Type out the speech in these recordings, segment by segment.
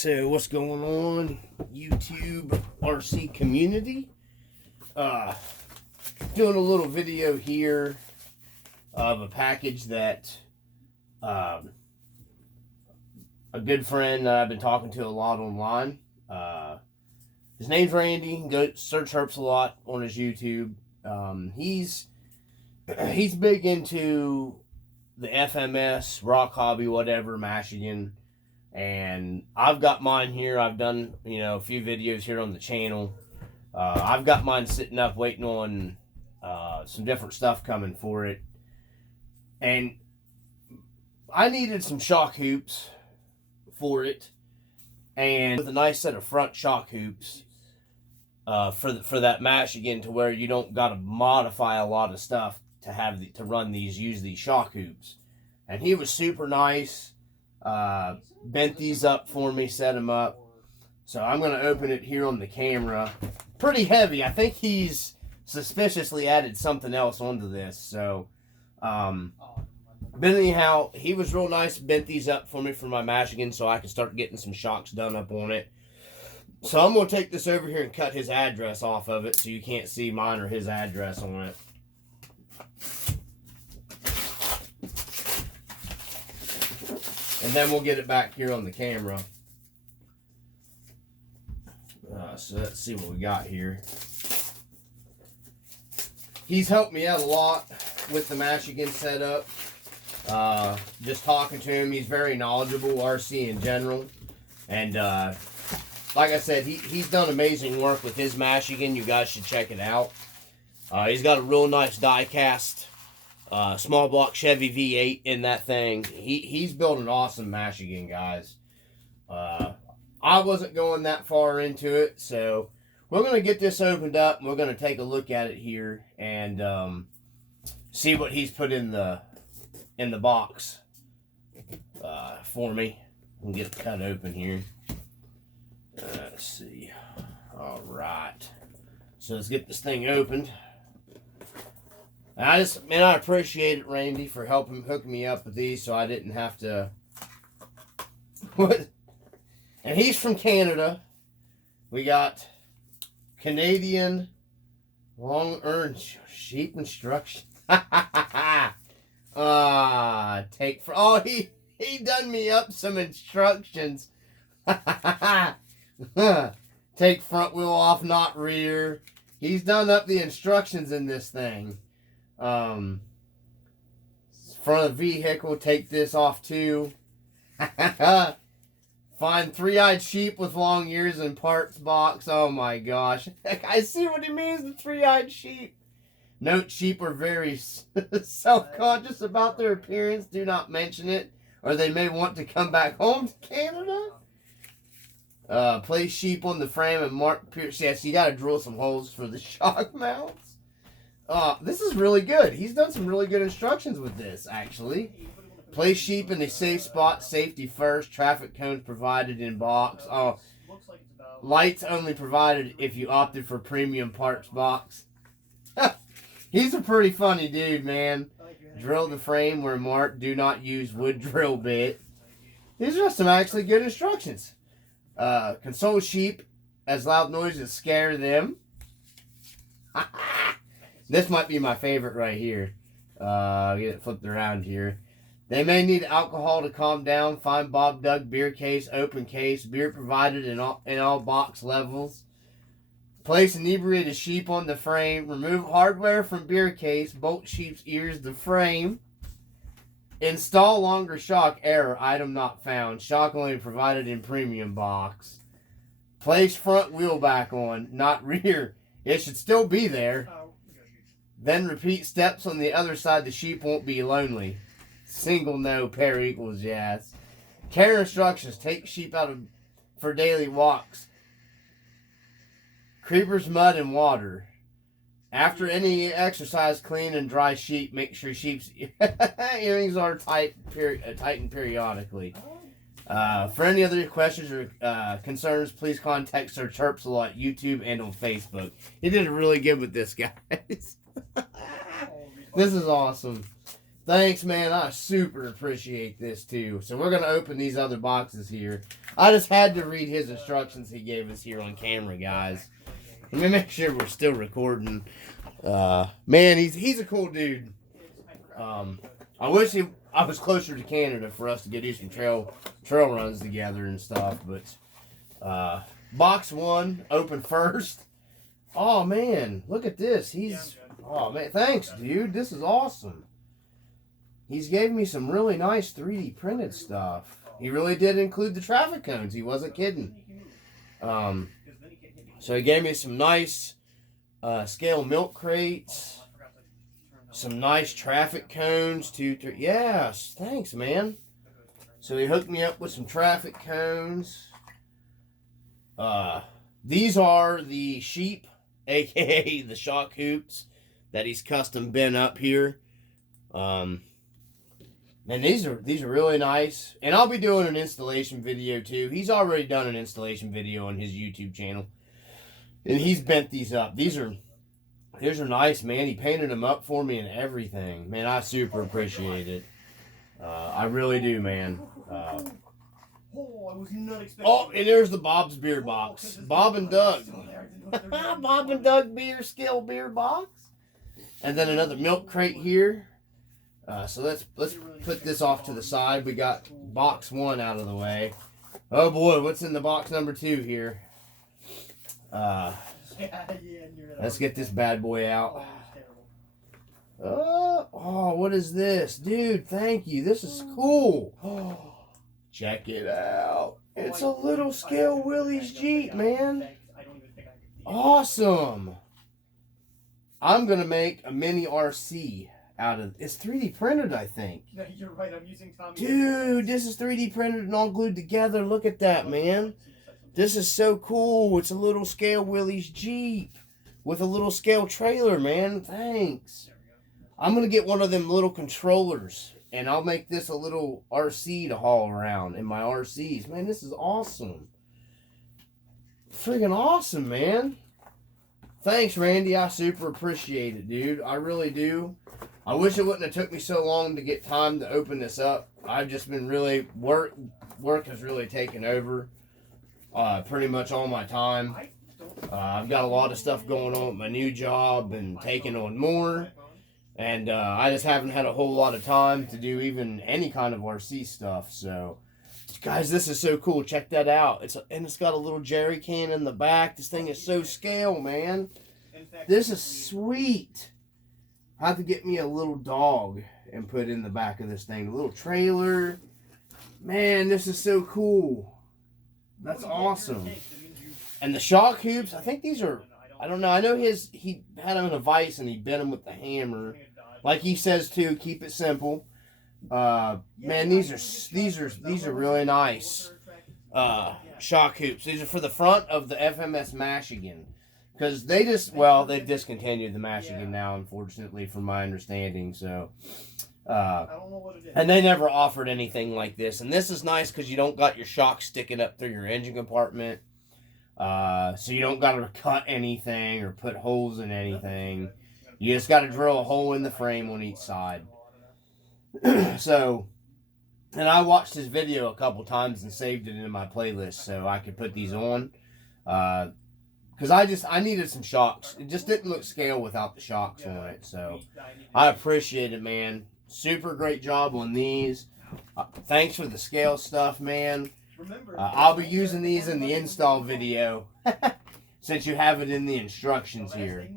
So what's going on, YouTube RC community? Doing a little video here of a package that a good friend that I've been talking to a lot online. His name's Randy. Go search Herps a lot on his YouTube. He's big into the FMS, rock hobby, whatever, Mashigan. And I've got mine here. I've done, a few videos here on the channel. I've got mine sitting up waiting on some different stuff coming for it. And I needed some shock hoops for it. And with a nice set of front shock hoops for that Mashigan, to where you don't got to modify a lot of stuff to run these, use these shock hoops. And he was super nice. Bent these up for me, set them up. So I'm going to open it here on the camera. Pretty heavy. I think he's suspiciously added something else onto this. So, but anyhow, he was real nice. Bent these up for me for my Mashigan so I can start getting some shocks done up on it. So I'm going to take this over here and cut his address off of it so you can't see mine or his address on it. And then we'll get it back here on the camera. So let's see what we got here. He's helped me out a lot with the Mashigan setup. Just talking to him, he's very knowledgeable, RC in general. And like I said, he's done amazing work with his Mashigan. You guys should check it out. He's got a real nice die cast. Small block Chevy V8 in that thing. He's built an awesome Mashigan, guys. I wasn't going that far into it, so we're going to get this opened up, and we're going to take a look at it here and see what he's put in the box for me. We'll get it cut open here. Let's see. All right. So let's get this thing opened. I appreciate it, Randy, for helping hook me up with these so I didn't have to. What? And he's from Canada. We got Canadian long-earned sheep instruction. He done me up some instructions. Take front wheel off, not rear. He's done up the instructions in this thing. Front of the vehicle, take this off too. Find three-eyed sheep with long ears in parts box. Oh my gosh. I see what he means, the three-eyed sheep. Note, sheep are very self-conscious about their appearance. Do not mention it, or they may want to come back home to Canada. Place sheep on the frame and mark pierce. Yes, you gotta drill some holes for the shock mounts. This is really good. He's done some really good instructions with this, actually. Place sheep in a safe spot, safety first. Traffic cones provided in box. Lights only provided if you opted for premium parts box. He's a pretty funny dude, man. Drill the frame where marked. Do not use wood drill bit. These are some actually good instructions. Console sheep as loud noises scare them. This might be my favorite right here. Get it flipped around here. They may need alcohol to calm down. Find Bob Doug beer case, open case. Beer provided in all box levels. Place inebriated sheep on the frame. Remove hardware from beer case. Bolt sheep's ears to frame. Install longer shock. Error. Item not found. Shock only provided in premium box. Place front wheel back on, not rear. It should still be there. Then repeat steps on the other side. The sheep won't be lonely. Single no, pair equals yes. Care instructions. Take sheep out for daily walks. Creepers, mud, and water. After any exercise, clean and dry sheep. Make sure sheep's earrings are tightened periodically. For any other questions or concerns, please contact Sir Herps a lot, YouTube and on Facebook. He did really good with this, guys. This is awesome. Thanks, man. I super appreciate this, too. So we're going to open these other boxes here. I just had to read his instructions he gave us here on camera, guys. Let me make sure we're still recording. Man, he's a cool dude. I wish I was closer to Canada for us to do some trail runs together and stuff. But box 1 open first. Oh man, look at this. Oh man, thanks, dude. This is awesome. He's gave me some really nice 3D printed stuff. He really did include the traffic cones. He wasn't kidding. So he gave me some nice scale milk crates. Some nice traffic cones. 2, 3. Yes, thanks, man. So he hooked me up with some traffic cones. These are the sheep, aka the shock hoops, that he's custom bent up here. Man, these are really nice. And I'll be doing an installation video too. He's already done an installation video on his YouTube channel. And he's bent these up. These are nice, man. He painted them up for me and everything. Man, I super appreciate it. I really do, man. Oh, and there's the Bob's Beer Box. Bob and Doug. Bob and Doug Scale Beer Box. And then another milk crate here. So let's put this off to the side. We got box 1 out of the way. Oh boy, what's in the box number 2 here? Let's get this bad boy out. Oh, what is this? Dude, thank you. This is cool. Oh, check it out. It's a little scale Willys Jeep, man. Awesome. I'm going to make a mini RC out of it's 3D printed, I think. No, you're right. I'm using Tommy. Dude, this is 3D printed and all glued together. Look at that, man. This is so cool. It's a little scale Willys Jeep with a little scale trailer, man. Thanks. I'm going to get one of them little controllers and I'll make this a little RC to haul around in my RCs. Man, this is awesome. Friggin' awesome, man. Thanks, Randy. I super appreciate it, dude. I really do. I wish it wouldn't have took me so long to get time to open this up. I've just been really work has really taken over pretty much all my time. I've got a lot of stuff going on with my new job and taking on more, and I just haven't had a whole lot of time to do even any kind of RC stuff. So, guys, this is so cool. Check that out. It's got a little jerry can in the back. This thing is so scale, man. This is sweet. I have to get me a little dog and put in the back of this thing. A little trailer. Man, this is so cool. That's awesome. And the shock hoops, I think these are, I don't know. I know he had them in a vise and he bent them with the hammer. Like he says too, keep it simple. Man, these are really nice shock hoops. These are for the front of the FMS Mashigan. Because they've discontinued the Mashigan now, unfortunately, from my understanding. So, and they never offered anything like this. And this is nice because you don't got your shock sticking up through your engine compartment. So you don't got to cut anything or put holes in anything. You just got to drill a hole in the frame on each side. So, and I watched his video a couple times and saved it in my playlist so I could put these on. Because I needed some shocks. It just didn't look scale without the shocks on it. So I appreciate it, man. Super great job on these. Thanks for the scale stuff, man. I'll be using these in the install video since you have it in the instructions here.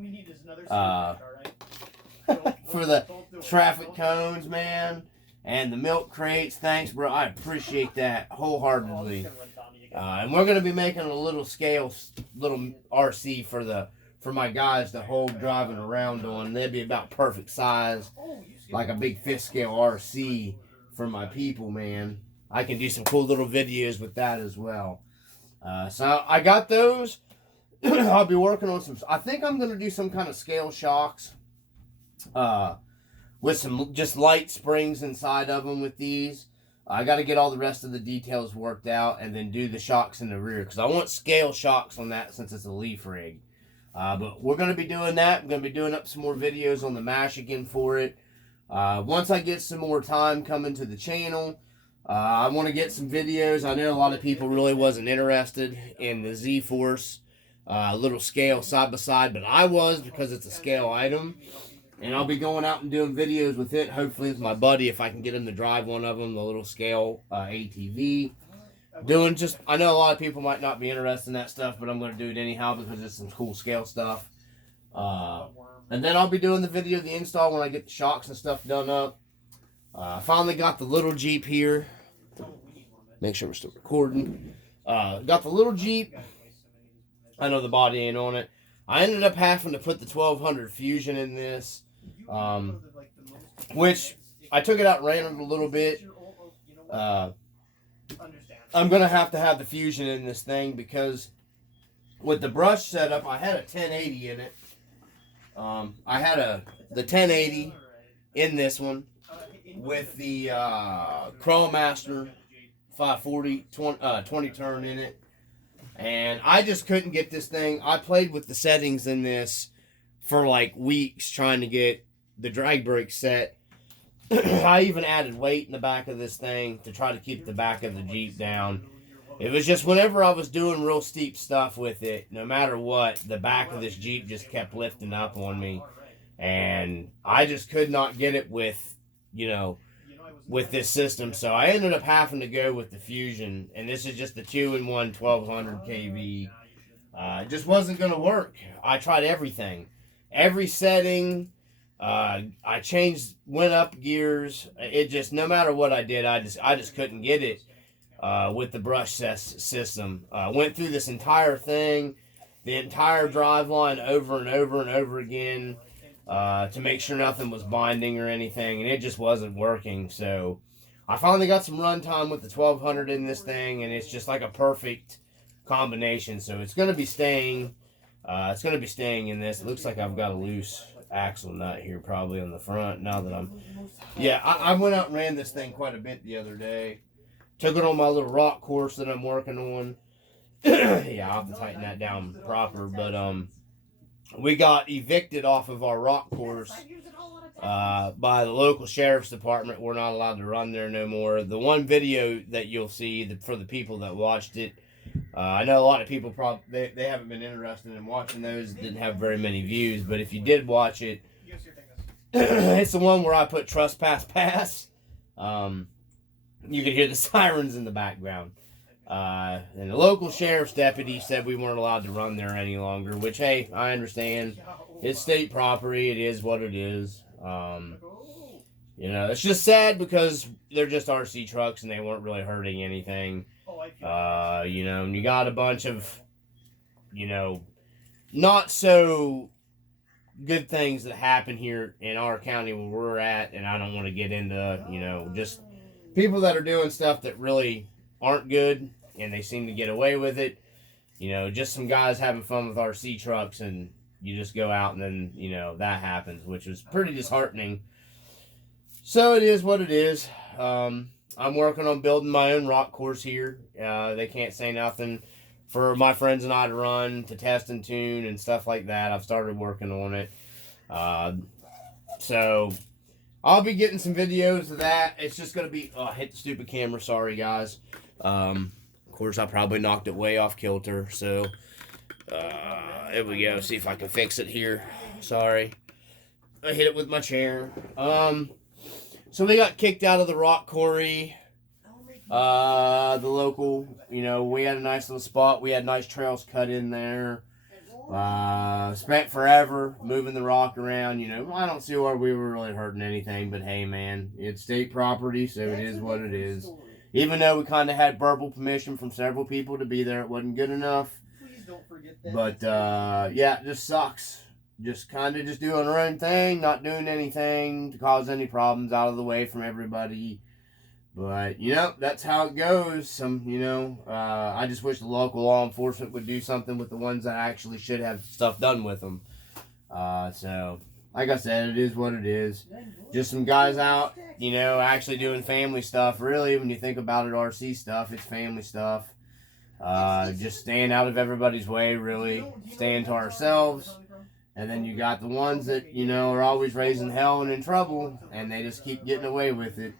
For the traffic cones, man, and the milk crates. Thanks, bro. I appreciate that wholeheartedly. And we're going to be making a little scale, little RC for my guys to hold driving around on. They'd be about perfect size, like a big 5th scale RC for my people, man. I can do some cool little videos with that as well. So I got those. I'll be working on some. I think I'm going to do some kind of scale shocks with some just light springs inside of them with these. I got to get all the rest of the details worked out and then do the shocks in the rear because I want scale shocks on that since it's a leaf rig. But we're going to be doing that. I'm going to be doing up some more videos on the Mashigan for it. Once I get some more time coming to the channel, I want to get some videos. I know a lot of people really wasn't interested in the Z-Force little scale side by side, but I was, because it's a scale item. And I'll be going out and doing videos with it, hopefully with my buddy, if I can get him to drive one of them, the little scale ATV. I know a lot of people might not be interested in that stuff, but I'm going to do it anyhow because it's some cool scale stuff. And then I'll be doing the video of the install when I get the shocks and stuff done up. I finally got the little Jeep here. Make sure we're still recording. Got the little Jeep. I know the body ain't on it. I ended up having to put the 1200 Fusion in this, which I took it out and ran it a little bit. I'm going to have the Fusion in this thing because with the brush setup, I had a 1080 in it. I had the 1080 in this one with the Crawlmaster 540 20 turn in it. And I just couldn't get this thing. I played with the settings in this for like weeks trying to get the drag brake set. I even added weight in the back of this thing to try to keep the back of the Jeep down. It was just whenever I was doing real steep stuff with it, no matter what, the back of this Jeep just kept lifting up on me. And I just could not get it with, with this system. So I ended up having to go with the Fusion. And this is just the 2-in-1 1200 kV. It just wasn't going to work. I tried everything. Every setting. I went up gears. It just, no matter what I did, I just couldn't get it with the brush system. Went through this entire thing, the entire drive line over and over and over again to make sure nothing was binding or anything, and it just wasn't working. So I finally got some runtime with the 1200 in this thing, and it's just like a perfect combination. So it's going to be staying. It's going to be staying in this. It looks like I've got a loose axle nut here probably on the front now that I went out and ran this thing quite a bit the other day. Took it on my little rock course that I'm working on. Yeah, I'll have to tighten that down proper, but we got evicted off of our rock course by the local sheriff's department. We're not allowed to run there no more. The one video that you'll see for the people that watched it, I know a lot of people probably they haven't been interested in watching those. It didn't have very many views, but if you did watch it, it's the one where I put trespass pass. You could hear the sirens in the background. And the local sheriff's deputy said we weren't allowed to run there any longer, which, hey, I understand. It's state property. It is what it is. It's just sad because they're just RC trucks and they weren't really hurting anything. And you got a bunch of, not so good things that happen here in our county where we're at, and I don't want to get into, just people that are doing stuff that really aren't good, and they seem to get away with it. Just some guys having fun with RC trucks, and you just go out and then, that happens, which was pretty disheartening. So it is what it is. I'm working on building my own rock course here. They can't say nothing for my friends and I to run, to test and tune and stuff like that. I've started working on it. So I'll be getting some videos of that. It's just going to be... Oh, I hit the stupid camera. Sorry, guys. Of course, I probably knocked it way off kilter. So, there we go. See if I can fix it here. Sorry. I hit it with my chair. So we got kicked out of the rock quarry. The local, we had a nice little spot. We had nice trails cut in there. Spent forever moving the rock around. I don't see where we were really hurting anything, but hey, man, it's state property, so it is what it is. Even though we kind of had verbal permission from several people to be there, it wasn't good enough. But, yeah, it just sucks. Just kind of doing our own thing, not doing anything to cause any problems, out of the way from everybody. But, that's how it goes. I just wish the local law enforcement would do something with the ones that actually should have stuff done with them. So, like I said, it is what it is. Just some guys out, actually doing family stuff. Really, when you think about it, RC stuff, it's family stuff. Just staying out of everybody's way, really. Staying to ourselves. And then you got the ones that, are always raising hell and in trouble, and they just keep getting away with it.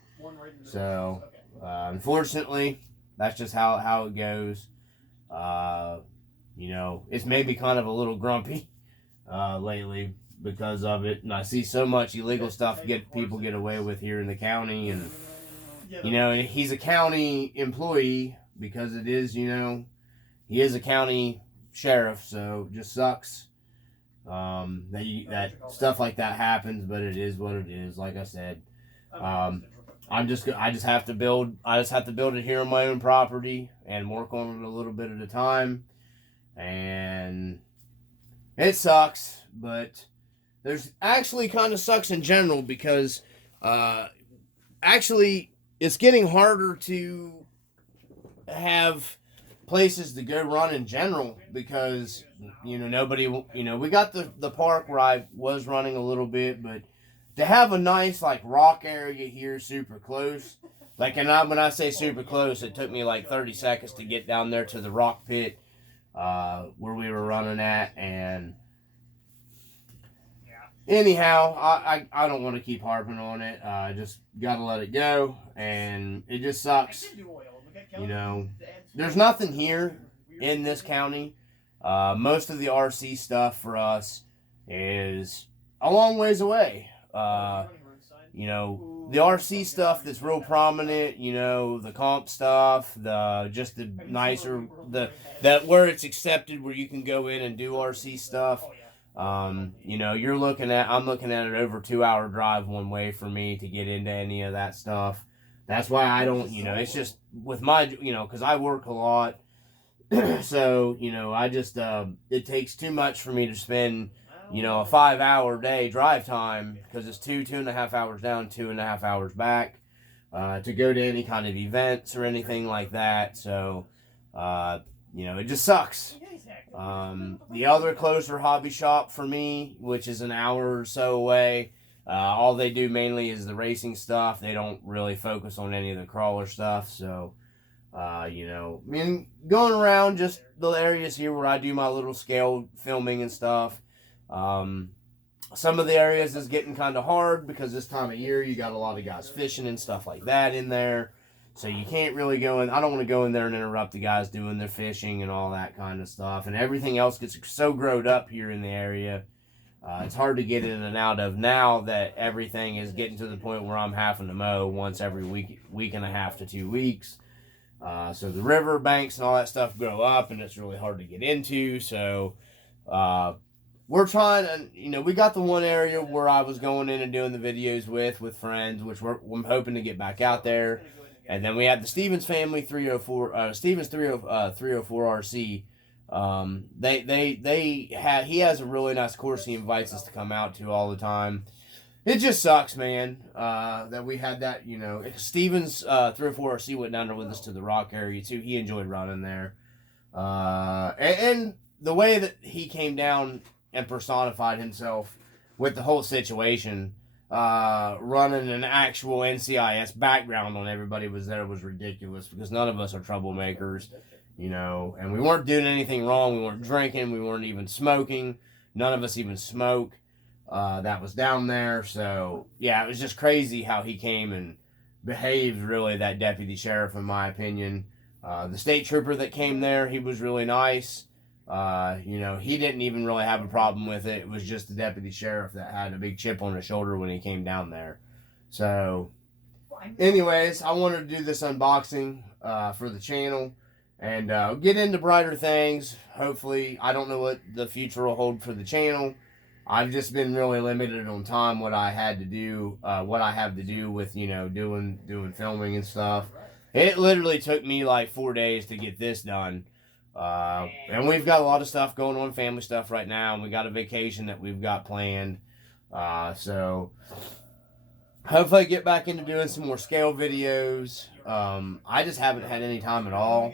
So, Unfortunately, that's just how it goes. You know, it's maybe kind of a little grumpy lately because of it, and I see so much illegal stuff people get away with here in the county, and you know, he's a county employee because it is, you know, he is a county sheriff, so it just sucks that stuff like that happens, but it is what it is. Like I said, I just have to build it here on my own property and work on it a little bit at a time, and it sucks, but there's actually kind of sucks in general because actually it's getting harder to have places to go run in general because, you know, nobody, you know, we got the park where I was running a little bit, but to have a nice like rock area here super close, like, and when I say super close, it took me like 30 seconds to get down there to the rock pit where we were running at, and anyhow, I don't want to keep harping on it. I just gotta let it go, and it just sucks. You know, there's nothing here in this county. Most of the RC stuff for us is a long ways away. You know, the RC stuff that's real prominent, you know, the comp stuff, the nicer, that where it's accepted, where you can go in and do RC stuff. You know, I'm looking at an over 2-hour drive one way for me to get into any of that stuff. That's why I don't, you know, it's just with my, you know, because I work a lot. So, you know, I just, it takes too much for me to spend, you know, a 5-hour day drive time, because it's 2.5 hours down, 2.5 hours back, to go to any kind of events or anything like that. So, you know, it just sucks. The other closer hobby shop for me, which is an hour or so away, all they do mainly is the racing stuff. They don't really focus on any of the crawler stuff. So, you know, I mean, going around just the areas here where I do my little scale filming and stuff, some of the areas is getting kind of hard because this time of year you got a lot of guys fishing and stuff like that in there. So you can't really go in. I don't want to go in there and interrupt the guys doing their fishing and all that kind of stuff. And everything else gets so growed up here in the area. It's hard to get in and out of now that everything is getting to the point where I'm having to mow once every week and a half to 2 weeks. So the river banks and all that stuff grow up, and it's really hard to get into. So we're trying to, you know, we got the one area where I was going in and doing the videos with friends, which I'm hoping to get back out there. And then we have the Stevens family 304, Stevens 304 RC. He has a really nice course he invites us to come out to all the time. It just sucks, man, that we had that, you know. Stevens 304 RC went down there with us to the rock area too. He enjoyed running there. And the way that he came down and personified himself with the whole situation, running an actual NCIS background on everybody was there was ridiculous, because none of us are troublemakers, you know, and we weren't doing anything wrong. We weren't drinking. We weren't even smoking. None of us even smoke. That was down there. So, yeah, it was just crazy how he came and behaved, really, that deputy sheriff, in my opinion. The state trooper that came there, he was really nice. You know, he didn't even really have a problem with it. It was just the deputy sheriff that had a big chip on his shoulder when he came down there. So, anyways, I wanted to do this unboxing for the channel and get into brighter things. Hopefully, I don't know what the future will hold for the channel. I've just been really limited on time, what I have to do with, you know, doing filming and stuff. It literally took me like 4 days to get this done. And we've got a lot of stuff going on, family stuff right now, and we got a vacation that we've got planned. So hopefully I get back into doing some more scale videos. I just haven't had any time at all.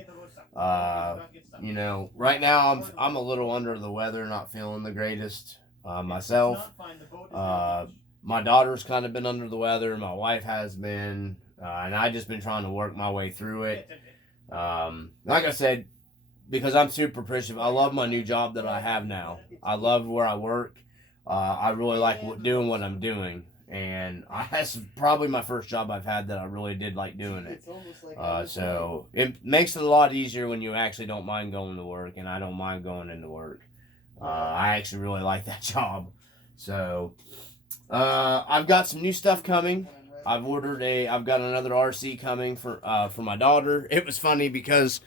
You know, right now I'm a little under the weather, not feeling the greatest myself. My daughter's kind of been under the weather, my wife has been, and I just been trying to work my way through it. Like I said, because I'm super appreciative. I love my new job that I have now. I love where I work. I really like doing what I'm doing. and that's probably my first job I've had that I really did like doing it. So it makes it a lot easier when you actually don't mind going to work, and I don't mind going into work. I actually really like that job. So I've got some new stuff coming. I've got another RC coming for my daughter. It was funny because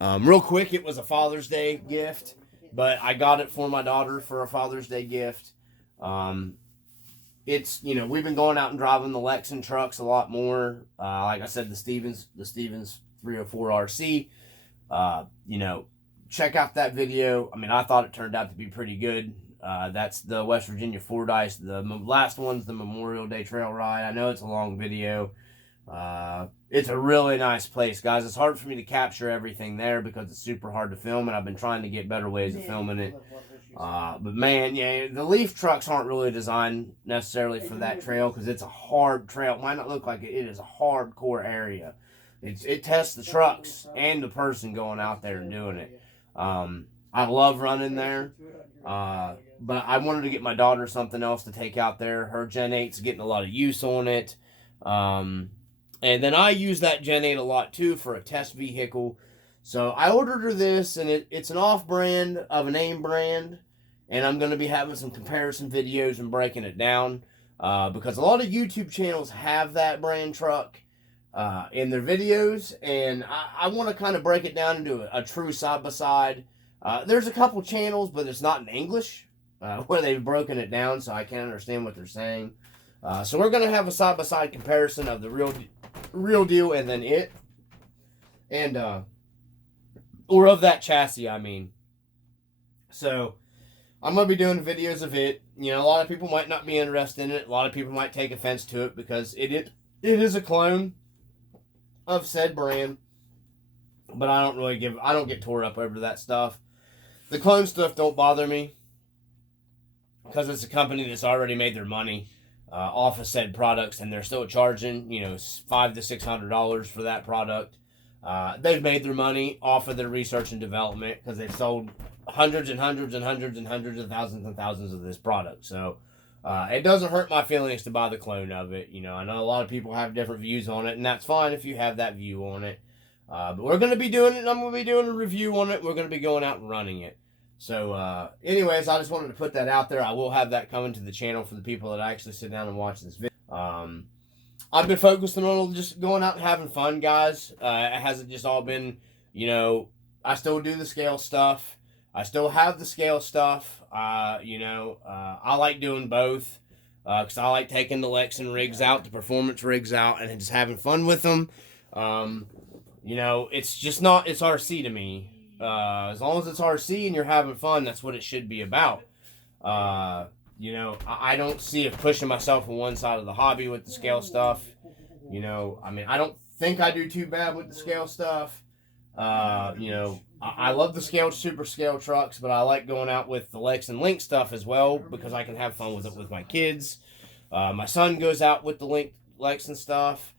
real quick, it was a Father's Day gift, but I got it for my daughter for a Father's Day gift. It's, we've been going out and driving the Lexan trucks a lot more. Like I said, the Stevens 304 RC. Check out that video. I mean, I thought it turned out to be pretty good. That's the West Virginia Fordyce. The last one's the Memorial Day Trail Ride. I know it's a long video. It's a really nice place, guys. It's hard for me to capture everything there because it's super hard to film, and I've been trying to get better ways of filming it. But man, yeah, the Leaf trucks aren't really designed necessarily for that trail because it's a hard trail. It might not look like it. It is a hardcore area. It tests the trucks and the person going out there and doing it. I love running there. But I wanted to get my daughter something else to take out there. Her Gen 8's getting a lot of use on it. And then I use that Gen 8 a lot too for a test vehicle. So I ordered her this, and it's an off-brand of a name brand. And I'm going to be having some comparison videos and breaking it down. Because a lot of YouTube channels have that brand truck in their videos. And I want to kind of break it down into a true side-by-side. There's a couple channels, but it's not in English. Where they've broken it down so I can't understand what they're saying. So we're going to have a side-by-side comparison of the real deal and then it. And, or of that chassis, I mean. So, I'm going to be doing videos of it. A lot of people might not be interested in it. A lot of people might take offense to it because it is a clone of said brand. But I don't get tore up over that stuff. The clone stuff don't bother me. Because it's a company that's already made their money off of said products, and they're still charging, $500 to $600 for that product. They've made their money off of their research and development because they've sold hundreds and hundreds and hundreds and hundreds of thousands and thousands of this product. So it doesn't hurt my feelings to buy the clone of it. I know a lot of people have different views on it, and that's fine if you have that view on it. But we're going to be doing it, and I'm going to be doing a review on it. We're going to be going out and running it. So, anyways, I just wanted to put that out there. I will have that coming to the channel for the people that actually sit down and watch this video. I've been focusing on just going out and having fun, guys. It hasn't just all been, I still do the scale stuff. I still have the scale stuff. I like doing both because I like taking the Lexan rigs out, the performance rigs out, and just having fun with them. It's just not, it's RC to me. As long as it's RC and you're having fun, that's what it should be about. I don't see it pushing myself on one side of the hobby with the scale stuff. I don't think I do too bad with the scale stuff. I love the super scale trucks, but I like going out with the Lex and Link stuff as well because I can have fun with it with my kids. My son goes out with the Lex and stuff.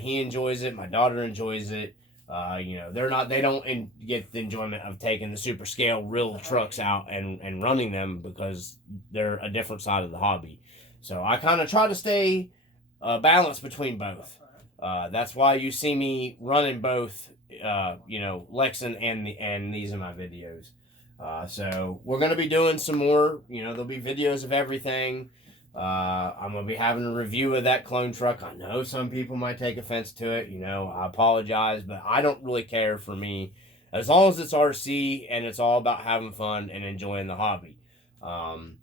He enjoys it. My daughter enjoys it. They don't get the enjoyment of taking the super scale real trucks out and running them because they're a different side of the hobby. So I kind of try to stay balanced between both. That's why you see me running both, Lexan and these in my videos. So we're going to be doing some more, there'll be videos of everything. I'm going to be having a review of that clone truck. I know some people might take offense to it. I apologize, but I don't really care for me. As long as it's RC and it's all about having fun and enjoying the hobby. I'm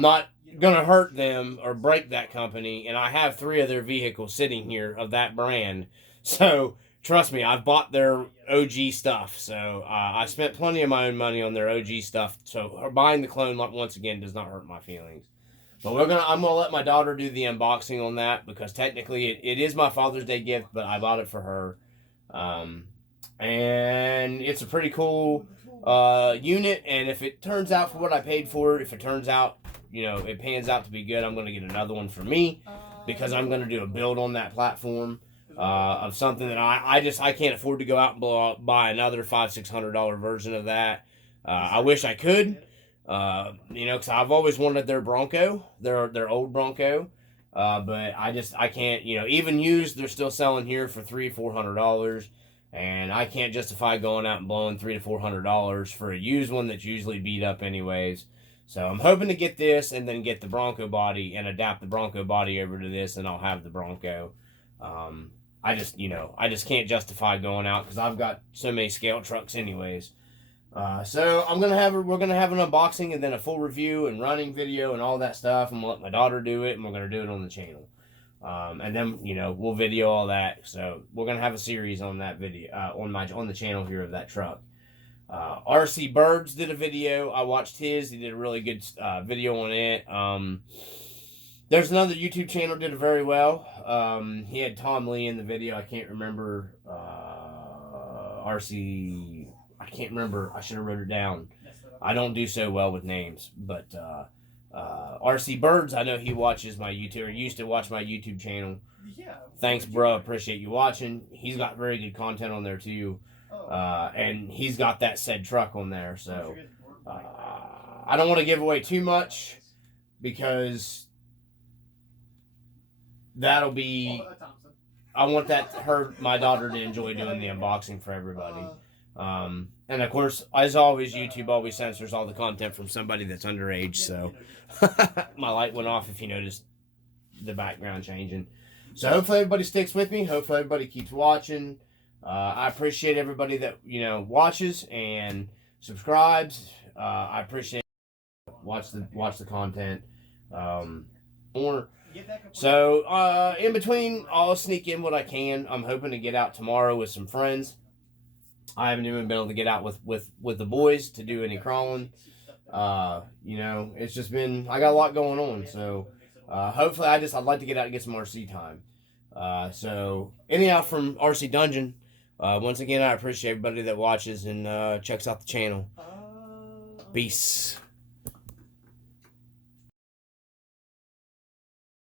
not going to hurt them or break that company, and I have 3 of their vehicles sitting here of that brand. So, trust me, I've bought their OG stuff. So, I spent plenty of my own money on their OG stuff. So, buying the clone, once again, does not hurt my feelings. But I'm gonna let my daughter do the unboxing on that because technically it is my Father's Day gift, but I bought it for her, and it's a pretty cool unit. And if it turns out for what I paid for it, if it turns out it pans out to be good, I'm gonna get another one for me because I'm gonna do a build on that platform of something that I can't afford to go out and buy another $500-600 version of that. I wish I could. Because I've always wanted their Bronco, their old Bronco. But I can't, even used, they're still selling here for $300-400. And I can't justify going out and blowing $300-400 for a used one that's usually beat up anyways. So I'm hoping to get this and then get the Bronco body and adapt the Bronco body over to this, and I'll have the Bronco. I just can't justify going out because I've got so many scale trucks anyways. So we're gonna have an unboxing and then a full review and running video and all that stuff. I'm gonna let my daughter do it, and we're gonna do it on the channel. And then we'll video all that. So we're gonna have a series on that video on the channel here of that truck. RC Birds did a video. I watched his. He did a really good video on it. There's another YouTube channel did it very well. He had Tom Lee in the video. I can't remember RC. I can't remember. I should have wrote it down. I don't do so well with names, but RC Birds, I know he watches my YouTube, or used to watch my YouTube channel. Yeah. Thanks, bro. Appreciate you watching. He's got very good content on there too, and he's got that said truck on there. So I don't want to give away too much because that'll be. I want my daughter to enjoy doing the unboxing for everybody. And of course, as always, YouTube always censors all the content from somebody that's underage, so my light went off if you noticed the background changing. So hopefully everybody sticks with me. Hopefully everybody keeps watching. I appreciate everybody that, watches and subscribes. I appreciate watch the content more. So in between, I'll sneak in what I can. I'm hoping to get out tomorrow with some friends. I haven't even been able to get out with the boys to do any crawling. It's just been, I got a lot going on. So, hopefully I'd like to get out and get some RC time. So anyhow, from RC Dungeon, once again, I appreciate everybody that watches and, checks out the channel. Peace.